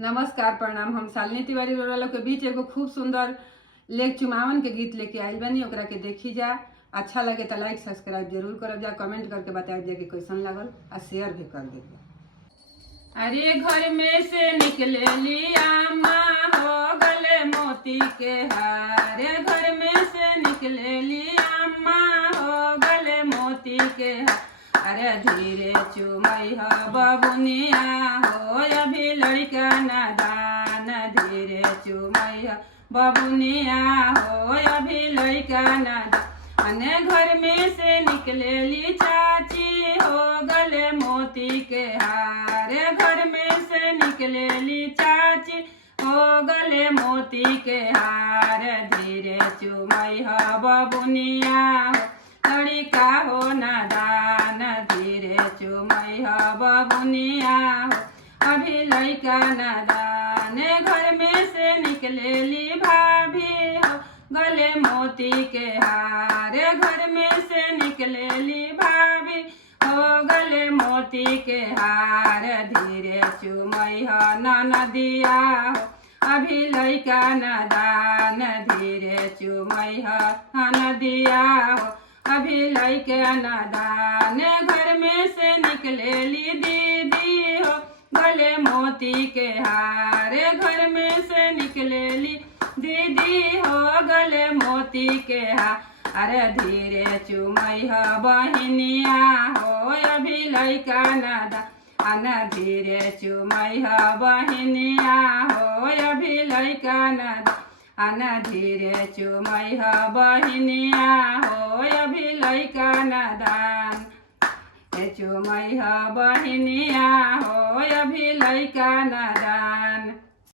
नमस्कार प्रणाम। हम शालिनी तिवारी वालों के बीच एगो खूब सुंदर लेख चुमावन के गीत लेके आइल बनी। ओकरा के देखी जा, अच्छा लगे तो लाइक सब्सक्राइब जरूर करब जा, कमेंट करके बताइब जा कि कैसन लागल आ शेयर भी कर दे। अरे घर में से निकले लिया माँ हो गले मोती के हार, घर में से निकले लिया माँ हो गले मोती के हार। अरे धीरे चुमई हो बबुनिया हो अभी लड़का नादान, धीरे चुमई हो बबुनिया हो अभी लड़का नादान। घर में से निकले ली चाची हो गले मोती के हार, घर में से निकले ली चाची हो गले मोती के हार। धीरे चुमई हो बबुनिया हो लड़का हो नादान, धीरे चुमई हो बबुनिया हो अभी लड़का नादान। घर में से निकले ली भाभी हो गले मोती के हार, घर में से निकले ली भाभी हो गले मोती के हार। धीरे चुमई हो ननदिया हो अभी लड़का नादान, धीरे चुमई हो ननदिया हो अभी लड़का नादान। घर में से निकले ली दीदी हो गले मोती के हार, घर में से निकले ली दीदी हो गले मोती के हार। अरे धीरे चुमई हो बहिनिया हो अभी लड़का नादान, धीरे चुमई हो बहिनिया हो अभी लड़का नादान, धीरे चुमई हो बहिनिया हो अभी लड़का नादान। चुमई हो बहिनिया हो अभी लड़का नादान।